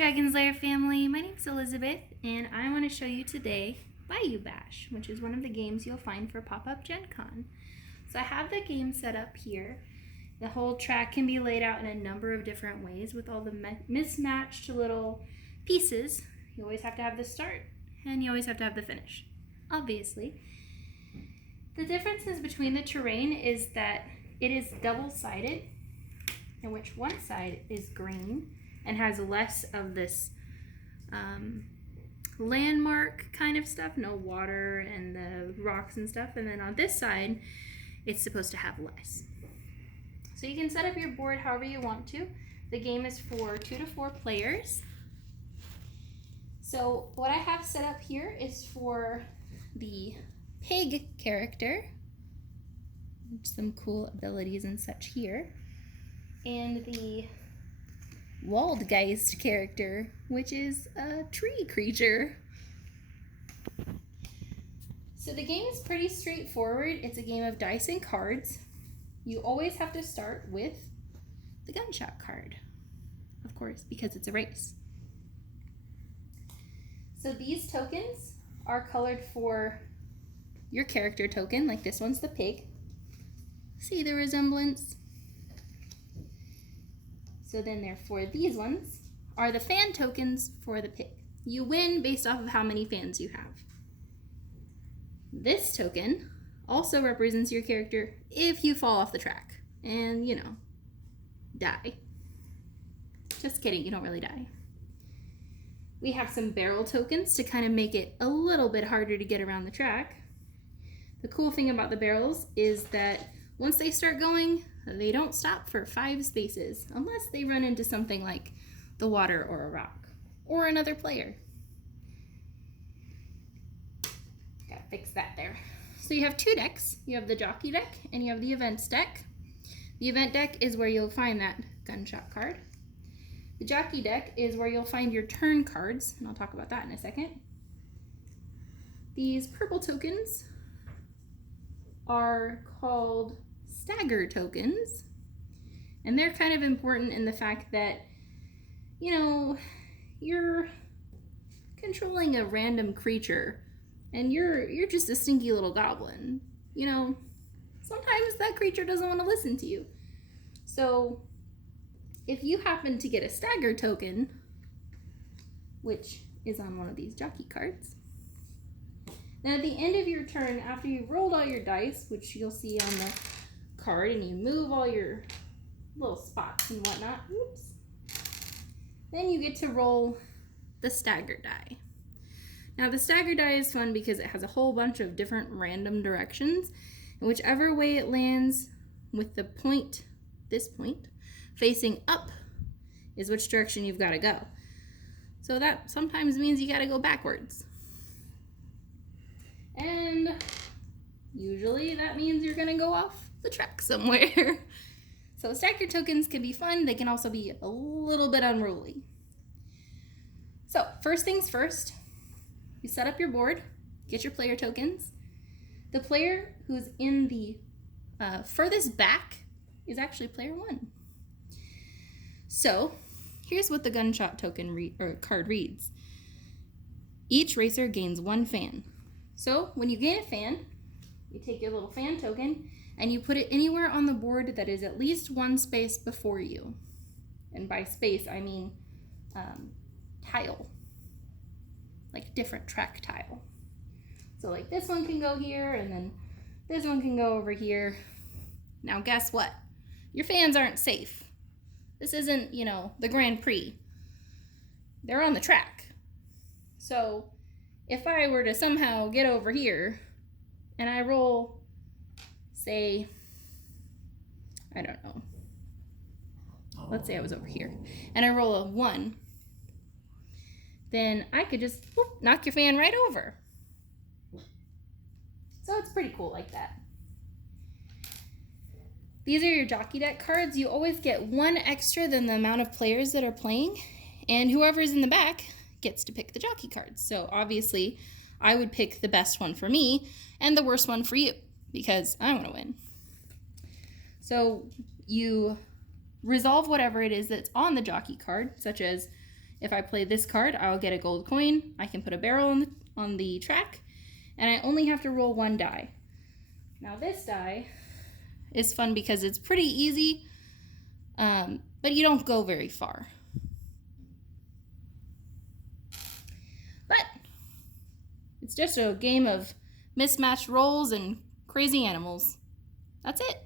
Dragon Slayer family, my name is Elizabeth, and I want to show you today Bayou Bash, which is one of the games you'll find for pop-up GenCon. So I have the game set up here. The whole track can be laid out in a number of different ways with all the mismatched little pieces. You always have to have the start, and you always have to have the finish, obviously. The differences between the terrain is that it is double-sided, in which one side is green and has less of this landmark kind of stuff, no water and the rocks and stuff, and then on this side it's supposed to have less. So you can set up your board however you want to. The game is for 2 to 4 players. So what I have set up here is for the pig character, some cool abilities and such here, and the Wyrd character, which is a tree creature. So the game is pretty straightforward. It's a game of dice and cards. You always have to start with the Gunshot card, of course, because it's a race. So these tokens are colored for your character token, like this one's the pig. See the resemblance? So then therefore these ones are the fan tokens for the pig. You win based off of how many fans you have. This token also represents your character if you fall off the track and, you know, die. Just kidding, you don't really die. We have some barrel tokens to kind of make it a little bit harder to get around the track. The cool thing about the barrels is that once they start going, they don't stop for 5 spaces unless they run into something like the water or a rock or another player. Gotta fix that there. So you have 2 decks. You have the jockey deck and you have the events deck. The event deck is where you'll find that Gunshot card. The jockey deck is where you'll find your turn cards, and I'll talk about that in a second. These purple tokens are called Stagger Tokens, and they're kind of important in the fact that, you know, you're controlling a random creature and you're just a stinky little goblin. You know, sometimes that creature doesn't want to listen to you. So if you happen to get a Stagger token, which is on one of these jockey cards, then at the end of your turn, after you've rolled all your dice, which you'll see on the card, and you move all your little spots and whatnot, oops, then you get to roll the Stagger die. Now the Stagger die is fun because it has a whole bunch of different random directions, and whichever way it lands with the point, this point, facing up is which direction you've got to go. So that sometimes means you got to go backwards. And usually that means you're going to go off the track somewhere. So Stagger tokens can be fun. They can also be a little bit unruly. So first things first, you set up your board, get your player tokens. The player who's in the furthest back is actually player 1. So here's what the Gunshot token card reads. Each racer gains 1 fan. So when you gain a fan, you take your little fan token and you put it anywhere on the board that is at least 1 space before you. And by space, I mean tile, like different track tile. So like this one can go here and then this one can go over here. Now guess what? Your fans aren't safe. This isn't, you know, the Grand Prix. They're on the track. So if I were to somehow get over here and I roll, say, I don't know, let's say I was over here, and I roll a 1, then I could just knock your fan right over. So it's pretty cool like that. These are your jockey deck cards. You always get 1 extra than the amount of players that are playing, and whoever's in the back gets to pick the jockey cards. So obviously I would pick the best one for me and the worst one for you because I want to win. So you resolve whatever it is that's on the jockey card, such as If I play this card, I'll get a gold coin. I can put a barrel on the track, and I only have to roll 1 die. Now this die is fun because it's pretty easy, but you don't go very far. But it's just a game of mismatched rolls and crazy animals. That's it.